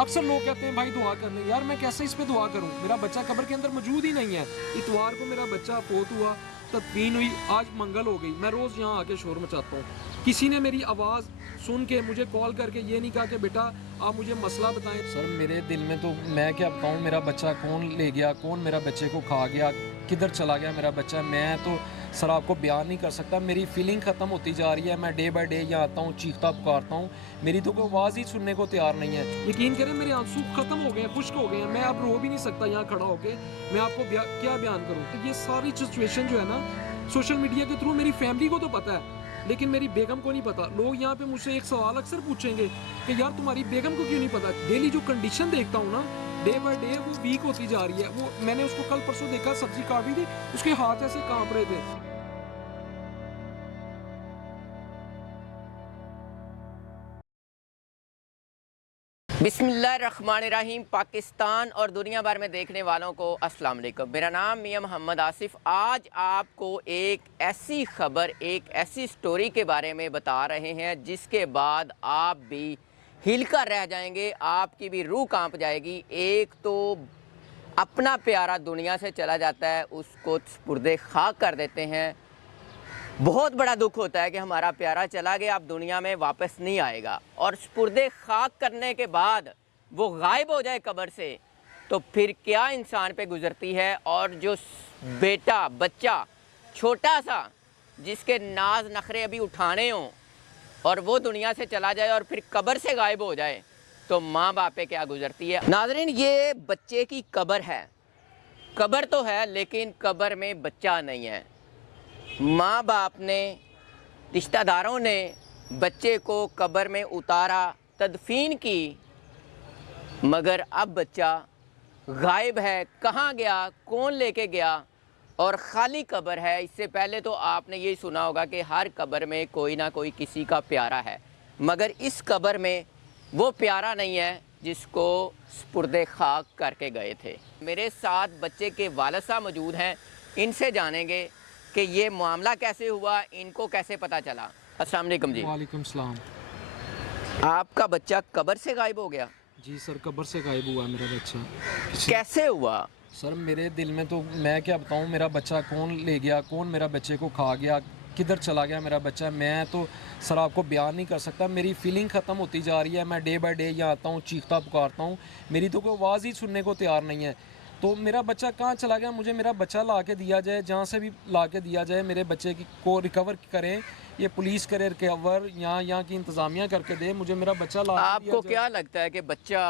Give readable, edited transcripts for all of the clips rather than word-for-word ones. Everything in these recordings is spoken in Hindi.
अक्सर लोग कहते हैं भाई दुआ कर ले, यार मैं कैसे इस पे दुआ करूं, मेरा बच्चा कब्र के अंदर मौजूद ही नहीं है। इतवार को मेरा बच्चा फोत हुआ, तदफीन हुई, आज मंगल हो गई, मैं रोज़ यहाँ आके शोर मचाता हूँ। किसी ने मेरी आवाज़ सुन के मुझे कॉल करके ये नहीं कहा कि बेटा आप मुझे मसला बताएं। सर मेरे दिल में तो मैं क्या बताऊँ, मेरा बच्चा कौन ले गया, कौन मेरा बच्चे को खा गया, किधर चला गया मेरा बच्चा, मैं तो सर आपको बयान नहीं कर सकता। मेरी फीलिंग ख़त्म होती जा रही है। मैं डे बाय डे यहाँ आता हूँ, चीखता पुकारता हूँ, मेरी तो कोई आवाज़ ही सुनने को तैयार नहीं है। यकीन करें मेरे आंसू ख़त्म हो गए हैं, खुश्क हो गए हैं, मैं अब रो भी नहीं सकता यहाँ खड़ा होके। मैं आपको क्या बयान करूँ। तो ये सारी सिचुएशन जो है ना, सोशल मीडिया के थ्रू मेरी फैमिली को तो पता है, लेकिन मेरी बेगम को नहीं पता। लोग यहाँ पे मुझसे एक सवाल अक्सर पूछेंगे कि यार तुम्हारी बेगम को क्यों नहीं पता। डेली जो कंडीशन देखता हूँ ना, डे बाय डे वो वीक होती जा रही है। वो मैंने उसको कल परसों देखा, सब्जी काट रही थी, उसके हाथ ऐसे कांप रहे थे। बिस्मिल्लाहिर्रहमानिर्रहीम। पाकिस्तान और दुनिया भर में देखने वालों को अस्सलाम वालेकुम। मेरा नाम मियां मोहम्मद आसिफ। आज आपको एक ऐसी खबर, एक ऐसी स्टोरी के बारे में बता रहे हैं जिसके बाद आप भी हिलकर रह जाएंगे, आपकी भी रूह कांप जाएगी। एक तो अपना प्यारा दुनिया से चला जाता है, उसको स्पुर्दे खाक कर देते हैं। बहुत बड़ा दुख होता है कि हमारा प्यारा चला गया, अब दुनिया में वापस नहीं आएगा। और स्पुर्दे खाक करने के बाद वो गायब हो जाए कब्र से, तो फिर क्या इंसान पे गुजरती है। और जो बेटा बच्चा छोटा सा, जिसके नाज नखरे अभी उठाने हों, और वो दुनिया से चला जाए और फिर कब्र से गायब हो जाए, तो माँ बाप पे क्या गुजरती है। नाज़रीन, ये बच्चे की कब्र है। कब्र तो है लेकिन कब्र में बच्चा नहीं है। माँ बाप ने, रिश्तेदारों ने बच्चे को कब्र में उतारा, तदफीन की, मगर अब बच्चा गायब है। कहाँ गया, कौन लेके गया, और ख़ाली कब्र है। इससे पहले तो आपने ये सुना होगा कि हर कब्र में कोई ना कोई किसी का प्यारा है, मगर इस कब्र में वो प्यारा नहीं है जिसको स्पुर्दे खाक करके गए थे। मेरे साथ बच्चे के वालिद साहब मौजूद हैं, इनसे जानेंगे कि ये मामला कैसे हुआ, इनको कैसे पता चला। अस्सलाम वालेकुम जी। वालेकुम सलाम। आपका बच्चा कब्र से गायब हो गया? जी सर, कब्र से गायब हुआ मेरा बच्चा। कैसे हुआ? सर मेरे दिल में तो मैं क्या बताऊं, मेरा बच्चा कौन ले गया, कौन मेरा बच्चे को खा गया, किधर चला गया मेरा बच्चा, मैं तो सर आपको बयान नहीं कर सकता। मेरी फीलिंग ख़त्म होती जा रही है। मैं डे बाय डे यहाँ आता हूँ, चीखता पुकारता हूँ, मेरी तो कोई आवाज़ ही सुनने को तैयार नहीं है। तो मेरा बच्चा कहाँ चला गया, मुझे मेरा बच्चा ला के दिया जाए, जहाँ से भी ला के दिया जाए, मेरे बच्चे की को रिकवर करें, ये पुलिस करे रिकवर, यहाँ की इंतज़ामिया करके दे, मुझे मेरा बच्चा ला के दिया आपको जाए। क्या लगता है कि बच्चा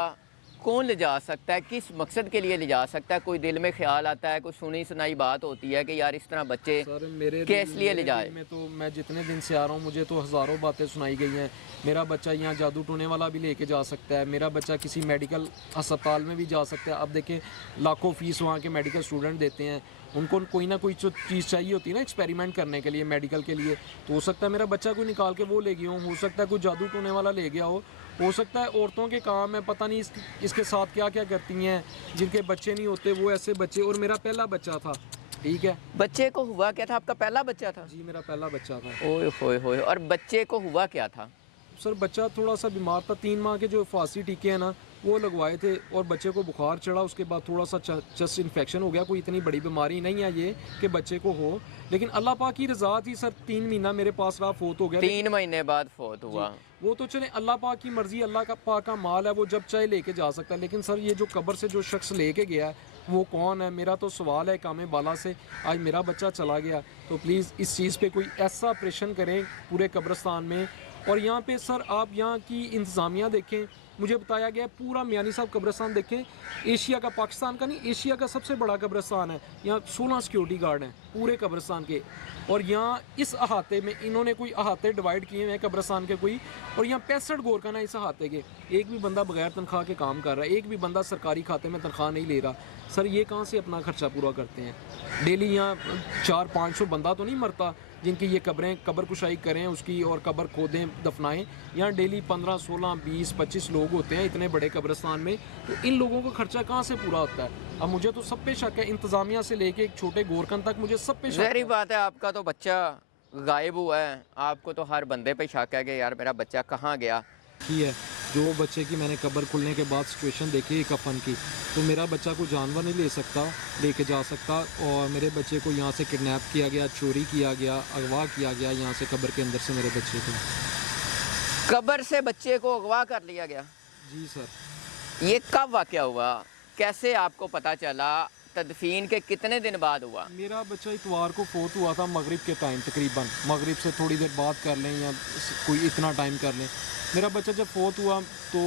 कौन ले जा सकता है, किस मकसद के लिए ले जा सकता है? कोई दिल में ख्याल आता है, कोई सुनी सुनाई बात होती है कि यार इस तरह बच्चे सर मेरे किस लिए ले जाए? में तो मैं जितने दिन से आ रहा हूँ, मुझे तो हज़ारों बातें सुनाई गई हैं। मेरा बच्चा यहाँ जादू टोने वाला भी लेके जा सकता है, मेरा बच्चा किसी मेडिकल अस्पताल में भी जा सकता है। अब देखें, लाखों फीस वहाँ के मेडिकल स्टूडेंट देते हैं, उनको कोई ना कोई चीज़ चाहिए होती है ना एक्सपेरिमेंट करने के लिए, मेडिकल के लिए। तो हो सकता है मेरा बच्चा को निकाल के वो ले गया हो सकता है कोई जादू टोने वाला ले गया हो सकता है औरतों के काम है, पता नहीं इसके साथ क्या क्या करती हैं, जिनके बच्चे नहीं होते वो ऐसे बच्चे। और मेरा पहला बच्चा था, ठीक है। बच्चे को हुआ क्या था? आपका पहला बच्चा था? जी मेरा पहला बच्चा था। ओए होए होए। और बच्चे को हुआ क्या था? सर बच्चा थोड़ा सा बीमार था, 3 माह के जो फांसी टीके हैं ना वो लगवाए थे, और बच्चे को बुखार चढ़ा, उसके बाद थोड़ा सा चेस्ट इन्फेक्शन हो गया। कोई इतनी बड़ी बीमारी नहीं है ये कि बच्चे को हो, लेकिन अल्लाह पाक की रज़ा थी सर। 3 महीना मेरे पास रहा, फोत हो गया। 3 महीने बाद फोत हुआ। वो तो चले अल्लाह पाक की मर्जी, अल्लाह का पाक का माल है, वो जब चाहे लेके जा सकता है। लेकिन सर ये जो कब्र से जो शख्स लेके गया है वो कौन है, मेरा तो सवाल है कामे बाला से। आज मेरा बच्चा चला गया, तो प्लीज़ इस चीज़ पे कोई ऐसा ऑपरेशन करें पूरे कब्रिस्तान में। और यहाँ पे सर आप यहाँ की इंतज़ामिया देखें, मुझे बताया गया पूरा मियानी साहब कब्रिस्तान देखें, एशिया का, पाकिस्तान का नहीं, एशिया का सबसे बड़ा कब्रिस्तान है। यहाँ 16 सिक्योरिटी गार्ड हैं पूरे कब्रिस्तान के। और यहाँ इस अहाते में इन्होंने कोई अहाते डिवाइड किए हुए हैं कब्रिस्तान के कोई, और यहाँ 65 गोरखाना इस अहाते के। एक भी बंदा बगैर तनख्वाह के काम कर रहा है, एक भी बंदा सरकारी खाते में तनख्वाह नहीं ले रहा। सर ये कहाँ से अपना खर्चा पूरा करते हैं? डेली यहाँ 400-500 बंदा तो नहीं मरता जिनकी ये कब्र कुशाई करें उसकी, और कब्र खोदें, दफनाएं। यहाँ डेली 15, 16, 20, 25 लोग होते हैं इतने बड़े कब्रिस्तान में, तो इन लोगों का खर्चा कहाँ से पूरा होता है? अब मुझे तो सब पे शक है, इंतज़ामिया से लेके एक छोटे गोरकन तक मुझे सब पे शक है। ज़ाहिर बात है, आपका तो बच्चा गायब हुआ है, आपको तो हर बंदे पे शक है कि यार मेरा बच्चा कहाँ गया। ही है जो बच्चे की मैंने कब्र खुलने के बाद सिचुएशन देखी है कफन की, तो मेरा बच्चा को जानवर नहीं लेके जा सकता, और मेरे बच्चे को यहाँ से किडनैप किया गया, चोरी किया गया, अगवा किया गया यहाँ से कब्र के अंदर से मेरे बच्चे को। कब्र से बच्चे को अगवा कर लिया गया? जी सर। ये कब वाक़या हुआ, कैसे आपको पता चला, तदफीन के कितने दिन बाद हुआ? मेरा बच्चा इतवार को फोत हुआ था मगरिब के टाइम, तकरीबन मगरिब से थोड़ी देर बाद कर लें या कोई इतना टाइम कर लें। मेरा बच्चा जब फोत हुआ तो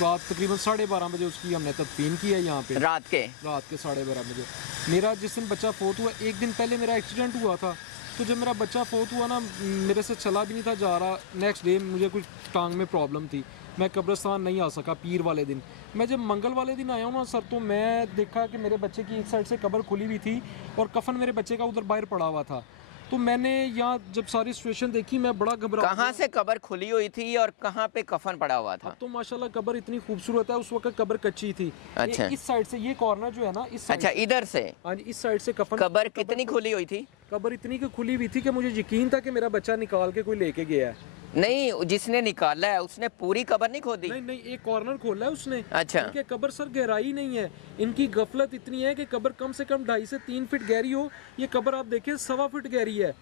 रात तकरीबन 12:30 बजे उसकी हमने तदफीन की है यहाँ पे। रात के 12:30 बजे। मेरा जिस दिन बच्चा फोत हुआ एक दिन पहले मेरा एक्सीडेंट हुआ था, तो जब मेरा बच्चा फोत हुआ ना, मेरे से चला भी नहीं था जा रहा। नेक्स्ट डे मुझे कुछ टांग में प्रॉब्लम थी, मैं कब्रिस्तान नहीं आ सका पीर वाले दिन। मैं जब मंगल वाले दिन आया हूँ ना सर, तो मैं देखा कि मेरे बच्चे की एक साइड से कब्र खुली हुई थी और कफन मेरे बच्चे का उधर बाहर पड़ा हुआ था। तो मैंने यहाँ जब सारी सिचुएशन देखी मैं बड़ा घबरा। कहाँ से कब्र खुली हुई थी और कहाँ पे कफन पड़ा हुआ था? अब तो माशाल्लाह कब्र इतनी खूबसूरत है, उस वक्त कब्र कच्ची थी। अच्छा। इस साइड से ये कॉर्नर जो है ना, इस साइड, अच्छा, इधर से? हाँ जी, इस साइड से कफन। कब्र कितनी खुली हुई थी? कब्र इतनी की खुली हुई थी कि मुझे यकीन था कि मेरा बच्चा निकाल के कोई लेके गया है। नहीं, जिसने निकाला है उसने पूरी कब्र नहीं खोदी? नहीं नहीं, एक कॉर्नर खोला है उसने। अच्छा। इनके कब्र सर गहराई नहीं है, इनकी गफलत इतनी है कि कब्र कम से कम 2.5 से 3 फीट गहरी हो। ये कब्र आप देखें 1.25 फीट गहरी है।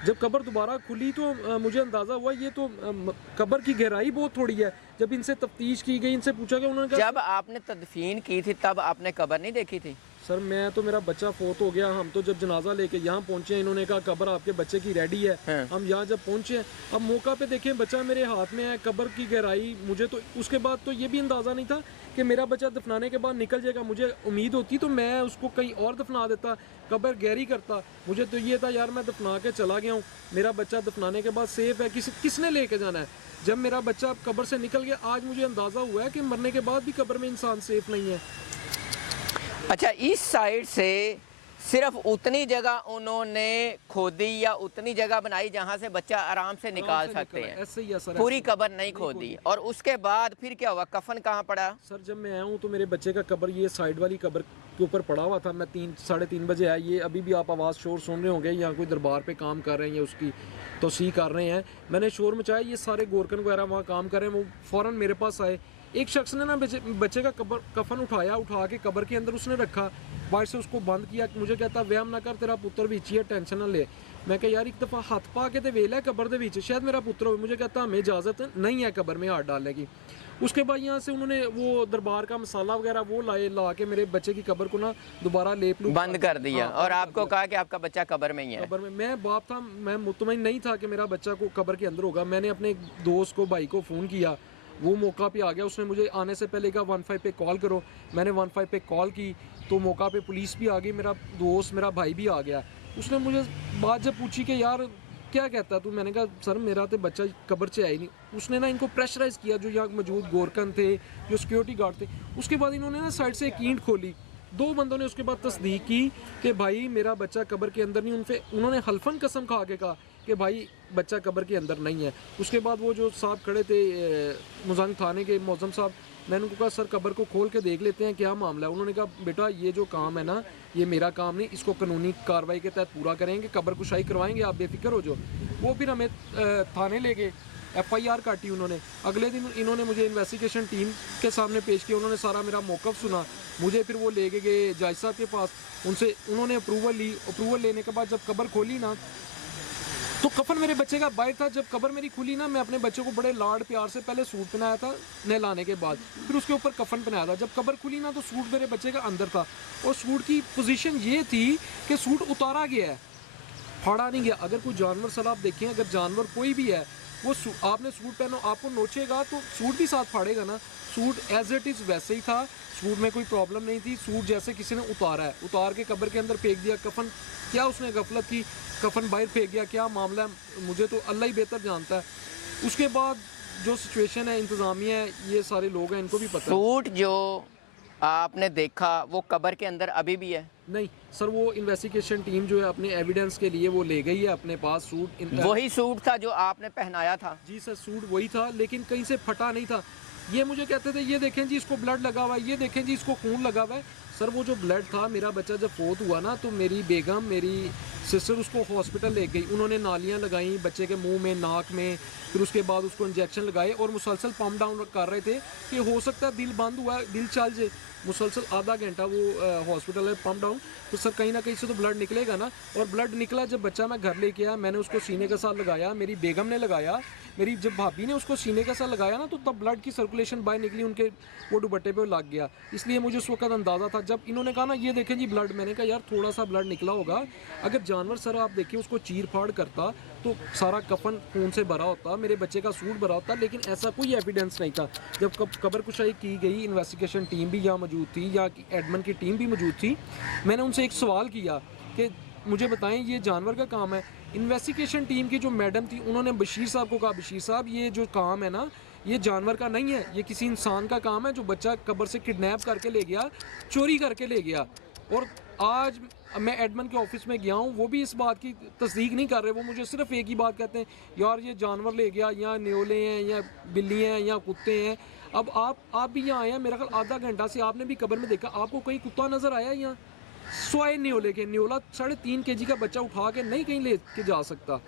जब कब्र दोबारा खुली तो मुझे अंदाज़ा हुआ ये तो कब्र की गहराई बहुत थोड़ी है। जब इनसे तफ्तीश की गई, इनसे पूछा गया, उन्होंने कहा जब आपने तदफीन की थी तब आपने कब्र नहीं देखी थी? सर मैं तो, मेरा बच्चा फोत हो गया, हम तो जब जनाजा लेके यहाँ पहुँचे, इन्होंने कहा कब्र आपके बच्चे की रेडी है। हाँ। हम यहाँ जब पहुँचे, अब मौका पे देखें बच्चा मेरे हाथ में है, कब्र की गहराई मुझे तो उसके बाद तो ये भी अंदाज़ा नहीं था कि मेरा बच्चा दफनाने के बाद निकल जाएगा। मुझे उम्मीद होती तो मैं उसको कहीं और दफना देता, कब्र गहरी करता। मुझे तो ये था यार मैं दफना के चला गया हूँ, मेरा बच्चा दफनाने के बाद सेफ है, किसने लेके जाना है। जब मेरा बच्चा कब्र से निकल गया, आज मुझे अंदाज़ा हुआ है कि मरने के बाद भी कब्र में इंसान सेफ नहीं है। अच्छा, इस साइड से सिर्फ उतनी जगह उन्होंने खोदी या उतनी जगह बनाई जहां से बच्चा आराम से निकाल सकते हैं? ऐसे ही है सर, पूरी कब्र नहीं खोदी। और उसके बाद फिर क्या हुआ, कफन कहाँ पड़ा? सर जब मैं आया हूँ तो मेरे बच्चे का कब्र ये साइड वाली कब्र के ऊपर पड़ा हुआ था। मैं 3-3:30 बजे आया, ये अभी भी आप आवाज़ शोर सुन रहे होंगे, यहाँ कोई दरबार पे काम कर रहे हैं या उसकी तोसीह कर रहे हैं। मैंने शोर मचाया, ये सारे गोरकन वगैरह वहाँ काम कर रहे हैं, वो फ़ौरन मेरे पास आए। एक शख्स ने ना बच्चे का कफन उठा के कब्र के अंदर उसने रखा, बाहर से उसको बंद किया। मुझे कहता व्यायाम ना कर, तेरा पुत्र विच ही है, टेंशन ना ले। मैं कहा यार एक दफ़ा हाथ पा के तो वेल है कब्र दे विच, शायद मेरा पुत्र हो। मुझे कहता हमें इजाज़त नहीं है कब्र में हाथ डालने की। उसके बाद यहाँ से उन्होंने वो दरबार का मसाला वगैरह वो ला के मेरे बच्चे की कब्र को ना दोबारा लेप बंद कर दिया। हाँ, और आपको कहा कि आपका बच्चा कब्र में ही है? कब्र में। मैं बाप था, मैं मुतमईन नहीं था कि मेरा बच्चा को कब्र के अंदर होगा। मैंने अपने दोस्त को, भाई को फ़ोन किया, वो मौका पे आ गया। उसने मुझे आने से पहले कहा 15 पे कॉल करो। मैंने 15 पे कॉल की तो मौका पे पुलिस भी आ गई, मेरा दोस्त, मेरा भाई भी आ गया। उसने मुझे बात जब पूछी कि यार क्या कहता है तू, मैंने कहा सर मेरा तो बच्चा कब्र से आया ही नहीं। उसने ना इनको प्रेशराइज़ किया, जो यहाँ मौजूद गोरकन थे, जो सिक्योरिटी गार्ड थे। उसके बाद इन्होंने ना साइड से एक ईंट खोली, 2 बंदों ने उसके बाद तस्दीक की कि भाई मेरा बच्चा कब्र के अंदर नहीं। उन्होंने हल्फन कसम खा के कहा कि भाई बच्चा कब्र के अंदर नहीं है। उसके बाद वो जो साहब खड़े थे मुजंग थाने के मौज़म साहब, मैंने उनको कहा सर कब्र को खोल के देख लेते हैं क्या मामला है। उन्होंने कहा बेटा ये जो काम है ना, ये मेरा काम नहीं, इसको कानूनी कार्रवाई के तहत पूरा करेंगे, कब्र कुशाई करवाएंगे, आप बेफिक्र हो जाओ। वो फिर हमें थाने ले गए, FIR काटी उन्होंने। अगले दिन इन्होंने मुझे इन्वेस्टिगेशन टीम के सामने पेश किया, उन्होंने सारा मेरा मौक़िफ़ सुना। मुझे फिर वो ले गए जज साहब के पास, उनसे उन्होंने अप्रूवल ली। अप्रूवल लेने के बाद जब कब्र खोली ना, तो कफन मेरे बच्चे का बाहर था। जब कब्र मेरी खुली ना, मैं अपने बच्चे को बड़े लाड प्यार से पहले सूट पहनाया था नहलाने के बाद, फिर उसके ऊपर कफन पहनाया था। जब कब्र खुली ना तो सूट मेरे बच्चे का अंदर था, और सूट की पोजीशन ये थी कि सूट उतारा गया है, फाड़ा नहीं गया। अगर कोई जानवर सर आप देखें, अगर जानवर कोई भी है वो आपने सूट पहनो, आपको नोचेगा तो सूट भी साथ फाड़ेगा ना। सूट एज इट इज़ वैसे ही था, सूट में कोई प्रॉब्लम नहीं थी। सूट जैसे किसी ने उतारा है, उतार के कब्र के अंदर फेंक दिया। कफन क्या उसने गफलत की, कफन बाहर फेंक गया, क्या मामला है मुझे तो अल्लाह ही बेहतर जानता है। उसके बाद जो सिचुएशन है, इंतज़ामिया है, ये सारे लोग हैं, इनको भी पता है। सूट जो आपने देखा वो कब्र के अंदर अभी भी है? नहीं सर, वो इन्वेस्टिगेशन टीम जो है अपने एविडेंस के लिए वो ले गई है अपने पास सूट। वही सूट था जो आपने पहनाया था? जी सर, सूट वही था, लेकिन कहीं से फटा नहीं था। ये मुझे कहते थे ये देखें जी इसको ब्लड लगा हुआ है, ये देखें जी इसको खून लगा हुआ है। सर वो जो ब्लड था, मेरा बच्चा जब फोत हुआ ना तो मेरी बेगम, मेरी सिस्टर उसको हॉस्पिटल ले गई। उन्होंने नालियाँ लगाई बच्चे के मुंह में, नाक में, फिर उसके बाद उसको इंजेक्शन लगाए और मुसलसल पम्प डाउन कर रहे थे कि हो सकता है दिल बंद हुआ है, दिल चल जाए। मुसलसल आधा घंटा वो हॉस्पिटल में पम्प डाउन, तो सर कहीं ना कहीं से तो ब्लड निकलेगा ना। और ब्लड निकला। जब बच्चा मैं घर लेके आया, मैंने उसको सीने के साथ लगाया, मेरी बेगम ने लगाया, मेरी जब भाभी ने उसको सीने के साथ लगाया ना तो तब ब्लड की सर्कुलेशन बाहर निकली, उनके वो दुपट्टे पे लग गया। इसलिए मुझे उस वक्त अंदाज़ा था। जब इन्होंने कहा ना ये देखें जी ब्लड, मैंने कहा यार थोड़ा सा ब्लड निकला होगा। अगर जानवर सर आप देखिए उसको चीर फाड़ करता तो सारा कफन खून से भरा होता, मेरे बच्चे का सूट भरा होता, लेकिन ऐसा कोई एविडेंस नहीं था। जब कब्र कुशाई की गई, इन्वेस्टिगेशन टीम भी यहाँ मौजूद थी, या एडमन की टीम भी मौजूद थी, मैंने उनसे एक सवाल किया कि मुझे बताएं ये जानवर का काम है। इन्वेस्टिगेशन टीम की जो मैडम थी उन्होंने बशीर साहब को कहा, बशीर साहब ये जो काम है ना ये जानवर का नहीं है, ये किसी इंसान का काम है जो बच्चा कब्र से किडनैप करके ले गया, चोरी करके ले गया। और आज मैं एडमन के ऑफिस में गया हूँ, वो भी इस बात की तस्दीक नहीं कर रहे। वो मुझे सिर्फ एक ही बात कहते हैं, यार ये जानवर ले गया, यहाँ न्योले हैं, या बिल्ली हैं, या कुत्ते हैं। अब आप भी यहाँ आए हैं, मेरा ख्याल आधा घंटा से आपने भी कब्र में देखा, आपको कहीं कुत्ता नज़र आया यहाँ? स्वाए न्योले के, न्योला 3.5 kg का बच्चा उठा के नहीं कहीं ले के जा सकता।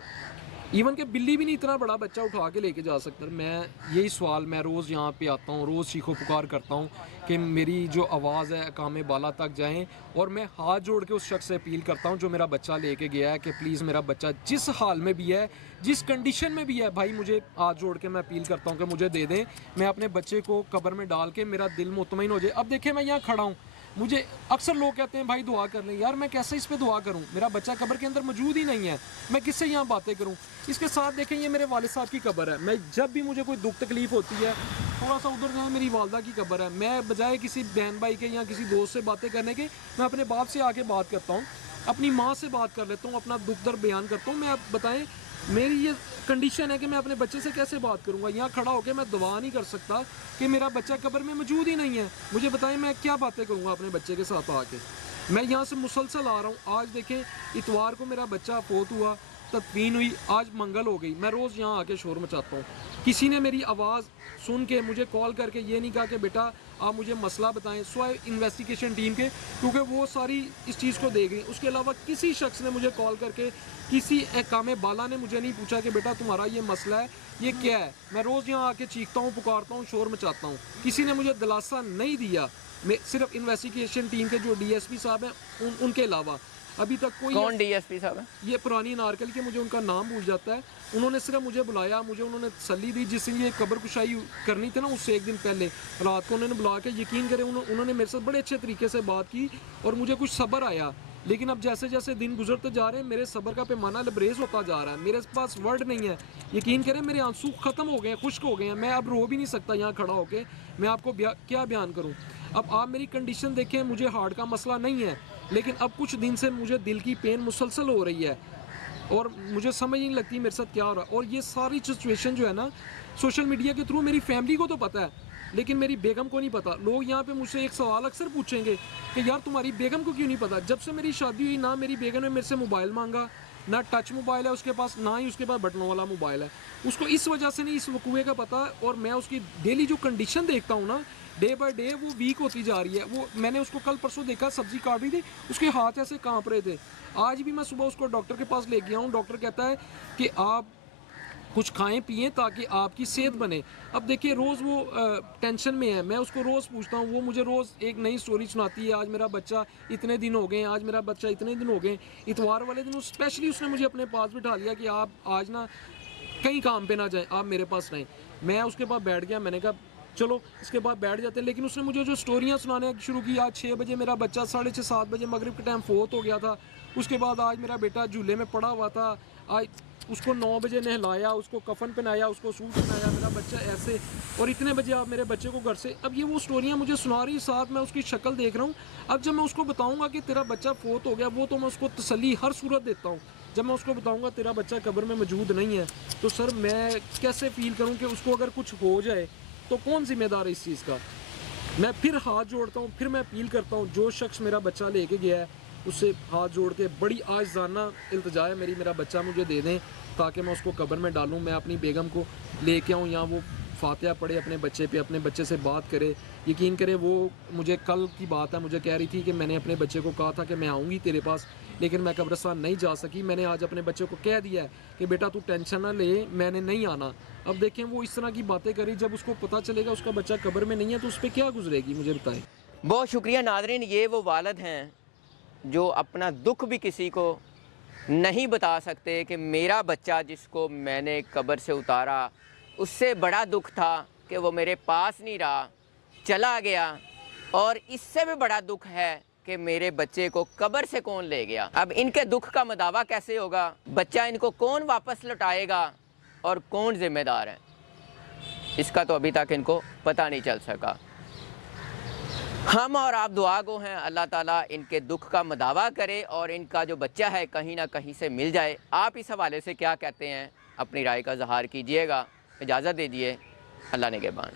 इवन के बिल्ली भी नहीं इतना बड़ा बच्चा उठा के लेके जा सकता। मैं यही सवाल, मैं रोज़ यहाँ पे आता हूँ, रोज़ चीखो पुकार करता हूँ कि मेरी जो आवाज़ है कामे बाला तक जाएं। और मैं हाथ जोड़ के उस शख्स से अपील करता हूँ जो मेरा बच्चा लेके गया है कि प्लीज़ मेरा बच्चा जिस हाल में भी है, जिस कंडीशन में भी है, भाई मुझे हाथ जोड़ के मैं अपील करता हूँ कि मुझे दे दें। मैं अपने बच्चे को कब्र में डाल के मेरा दिल मुतमईन हो जाए। अब देखिए मैं यहाँ खड़ा हूँ, मुझे अक्सर लोग कहते हैं भाई दुआ कर लें, यार मैं कैसे इस पे दुआ करूं? मेरा बच्चा कब्र के अंदर मौजूद ही नहीं है, मैं किससे यहाँ बातें करूं? इसके साथ देखें ये मेरे वालिद साहब की कब्र है। मैं जब भी मुझे कोई दुख तकलीफ होती है, थोड़ा सा उधर जाए, मेरी वालदा की कब्र है। मैं बजाय किसी बहन भाई के या किसी दोस्त से बातें करने के, मैं अपने बाप से आके बात करता हूँ, अपनी माँ से बात कर लेता हूँ, अपना दुख दर्द बयान करता हूँ। मैं आप बताएं मेरी ये कंडीशन है कि मैं अपने बच्चे से कैसे बात करूंगा? यहाँ खड़ा होकर मैं दुआ नहीं कर सकता कि मेरा बच्चा कब्र में मौजूद ही नहीं है। मुझे बताएं मैं क्या बातें करूंगा अपने बच्चे के साथ आके? मैं यहाँ से मुसलसल आ रहा हूँ। आज देखें इतवार को मेरा बच्चा फोत हुआ, तदफीन हुई, आज मंगल हो गई, मैं रोज़ यहाँ आके शोर मचाता हूँ। किसी ने मेरी आवाज़ सुन के मुझे कॉल करके ये नहीं कहा कि बेटा आप मुझे मसला बताएं, स्वाय इन्वेस्टिगेशन टीम के, क्योंकि वो सारी इस चीज़ को देख रही। उसके अलावा किसी शख्स ने मुझे कॉल करके, किसी एकामे बाला ने मुझे नहीं पूछा कि बेटा तुम्हारा ये मसला है, ये क्या है। मैं रोज़ यहाँ आके चीखता हूँ, पुकारता हूँ, शोर मचाता हूँ। किसी ने मुझे दिलासा नहीं दिया, मैं सिर्फ इन्वेस्टिगेशन टीम के जो DSP साहब हैं उनके अलावा अभी तक कोई। कौन DSP साहब है? ये पुरानी नारकल के, मुझे उनका नाम भूल जाता है। उन्होंने सिर्फ मुझे बुलाया, मुझे उन्होंने तसल्ली दी। जिस दिन ये कब्र कुशाई करनी थी ना, उससे एक दिन पहले रात को उन्होंने बुला के, यकीन करें उन्होंने मेरे साथ बड़े अच्छे तरीके से बात की और मुझे कुछ सब्र आया। लेकिन अब जैसे जैसे दिन गुजरते जा रहे हैं, मेरे सब्र का पैमाना लबरेज होता जा रहा है। मेरे पास वर्ड नहीं है, यकीन करें मेरे आंसू ख़त्म हो गए हैं, खुश्क हो गए हैं। मैं अब रो भी नहीं सकता यहाँ खड़ा होके, मैं आपको क्या बयान करूँ। अब आप मेरी कंडीशन देखें, मुझे हार्ट का मसला नहीं है, लेकिन अब कुछ दिन से मुझे दिल की पेन मुसलसल हो रही है और मुझे समझ नहीं लगती मेरे साथ क्या हो रहा है। और ये सारी सिचुएशन जो है ना, सोशल मीडिया के थ्रू मेरी फैमिली को तो पता है, लेकिन मेरी बेगम को नहीं पता। लोग यहाँ पे मुझसे एक सवाल अक्सर पूछेंगे कि यार तुम्हारी बेगम को क्यों नहीं पता? जब से मेरी शादी हुई ना मेरी बेगम ने मेरे से मोबाइल मांगा, ना टच मोबाइल है उसके पास, ना ही उसके पास बटनों वाला मोबाइल है। उसको इस वजह से नहीं इस वकूए का पता। और मैं उसकी डेली जो कंडीशन देखता हूँ ना, डे बाय डे वो वीक होती जा रही है। वो मैंने उसको कल परसों देखा, सब्जी काट रही थी, उसके हाथ ऐसे कांप रहे थे। आज भी मैं सुबह उसको डॉक्टर के पास ले गया हूँ। डॉक्टर कहता है कि आप कुछ खाएं पिएं ताकि आपकी सेहत बने। अब देखिए रोज़ वो टेंशन में है, मैं उसको रोज़ पूछता हूँ, वो मुझे रोज़ एक नई स्टोरी सुनाती है। आज मेरा बच्चा इतने दिन हो गए, आज मेरा बच्चा इतने दिन हो गए। इतवार वाले दिन स्पेशली उसने मुझे अपने पास बिठा लिया कि आप आज ना कहीं काम पे ना जाएं, आप मेरे पास रहें। मैं उसके पास बैठ गया, मैंने कहा चलो इसके बाद बैठ जाते हैं। लेकिन उसने मुझे जो स्टोरियाँ सुनाने शुरू की, आज 6 बजे मेरा बच्चा 6:30 7 बजे मगरिब के टाइम फोत हो गया था। उसके बाद आज मेरा बेटा झूले में पड़ा हुआ था, आज उसको 9 बजे नहलाया, उसको कफन पहनाया, उसको सूट पहनाया, मेरा बच्चा ऐसे। और इतने बजे आप मेरे बच्चे को घर से, अब ये वो स्टोरियाँ मुझे सुना रही, साथ मैं उसकी शक्ल देख रहा हूँ। अब जब मैं उसको बताऊँगा कि तेरा बच्चा फोत हो गया, वो तो मैं उसको तसल्ली हर सूरत देता हूँ। जब मैं उसको बताऊँगा तेरा बच्चा कब्र में मौजूद नहीं है, तो सर मैं कैसे फील करूँ कि उसको अगर कुछ हो जाए तो कौन जिम्मेदार है इस चीज़ का। मैं फिर हाथ जोड़ता हूँ, फिर मैं अपील करता हूँ, जो शख्स मेरा बच्चा लेके गया है उससे हाथ जोड़ के बड़ी आजिज़ाना इल्तिजा है मेरी, मेरा बच्चा मुझे दे दें ताकि मैं उसको कब्र में डालूँ। मैं अपनी बेगम को लेके आऊँ, यहाँ वो फातिहा पढ़े अपने बच्चे पे, अपने बच्चे से बात करे। यकीन करें वो मुझे कल की बात है, मुझे कह रही थी कि मैंने अपने बच्चे को कहा था कि मैं आऊँगी तेरे पास, लेकिन मैं कब्रिस्तान नहीं जा सकी। मैंने आज अपने बच्चे को कह दिया है कि बेटा तू टेंशन ना ले, मैंने नहीं आना। अब देखें वो इस तरह की बातें करी, जब उसको पता चलेगा उसका बच्चा कब्र में नहीं है तो उस पर क्या गुजरेगी, मुझे बताएं। बहुत शुक्रिया नाज़रीन, ये वो वालिद हैं जो अपना दुख भी किसी को नहीं बता सकते कि मेरा बच्चा जिसको मैंने कब्र से उतारा, उससे बड़ा दुख था कि वो मेरे पास नहीं रहा, चला गया। और इससे भी बड़ा दुख है कि मेरे बच्चे को कब्र से कौन ले गया। अब इनके दुख का मदावा कैसे होगा, बच्चा इनको कौन वापस लौटाएगा और कौन ज़िम्मेदार है, इसका तो अभी तक इनको पता नहीं चल सका। हम और आप दुआ गो हैं, अल्लाह ताला इनके दुख का मदावा करे और इनका जो बच्चा है कहीं ना कहीं से मिल जाए। आप इस हवाले से क्या कहते हैं, अपनी राय का इज़हार कीजिएगा। इजाज़त दीजिए, अल्लाह निगहबान।